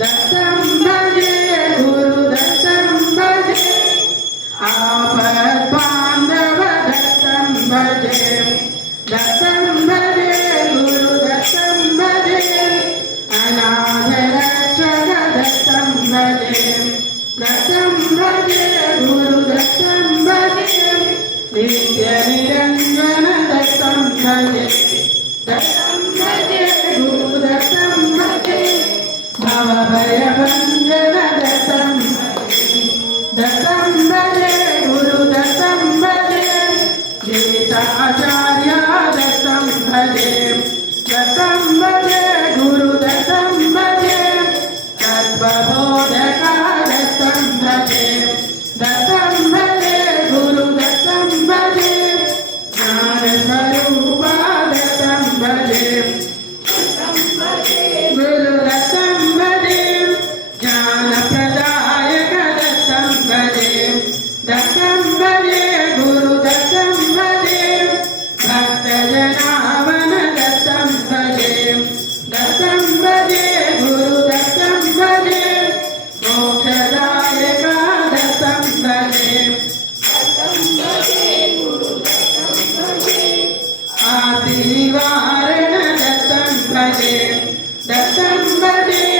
दत्तं भजे गुरुदत्तं भजे आपद्बान्धव दत्तं भजे गुरुदत्तं भजे अनाथरक्षक दत्तं भजे गुरुदत्तं भजे नित्यनिरञ्जन दत्तं भजे गुरुदत्तं भजे भवभयभञ्जन दत्तं भजे गुरुदत्तं भजे गीताचार्य दत्तं भजे गुरुदत्तं भजे तत्त्वबोधक दत्तं भजे गुरुदत्तं भजे ज्ञानस्वरूप दत्तं भजे गुरुदत्तं भजे ज्ञानप्रदायक दत्तं भजे गुरुदत्तं भजे भक्तजनावन दत्तं भजे गुरुदत्तं भजे मोक्षदायक दत्तं भजे आर्तिनिवारण दत्तं भजे